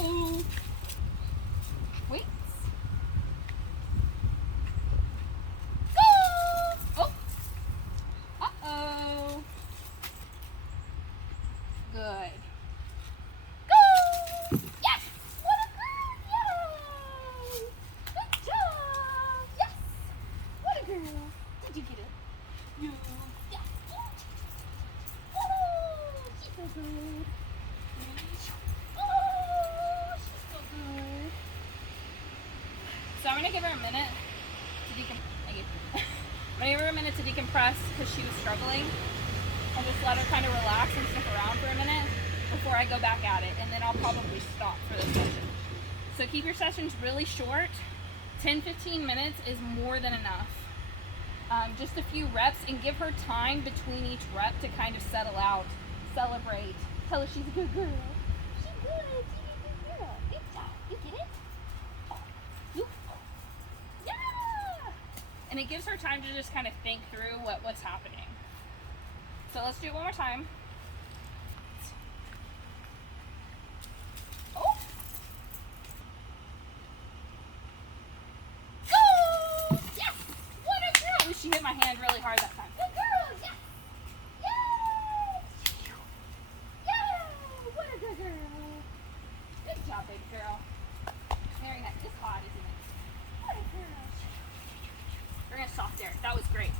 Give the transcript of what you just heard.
Uh-oh. Wait. Go! Oh. Uh-oh. Good. Go! Yes! What a girl! Yay! Good job! Yes! What a girl! Did you get it? You. Yes! Oh, she's so good. Oh, she's so good. So I'm gonna give her a minute to decompress. I'm gonna give her a minute to decompress because she was struggling, and just let her kind of relax and stick around for a minute before I go back at it, and then I'll probably stop for this session. So keep your sessions really short. 10-15 minutes is more than enough. Just a few reps, and give her time between each rep to kind of settle out, celebrate, tell her she's a good girl. She's good, she's a good girl. Good job. You get it? You. Yeah! And it gives her time to just kind of think through what's happening. So let's do it one more time. Oh! Go! Yes! What a girl! Ooh, she hit my hand really hard that time. Good girl! Yes! Yay! Yay! What a good girl! Good job, big girl. Very nice. It's hot, isn't it? What a girl! We're gonna stop there. That was great.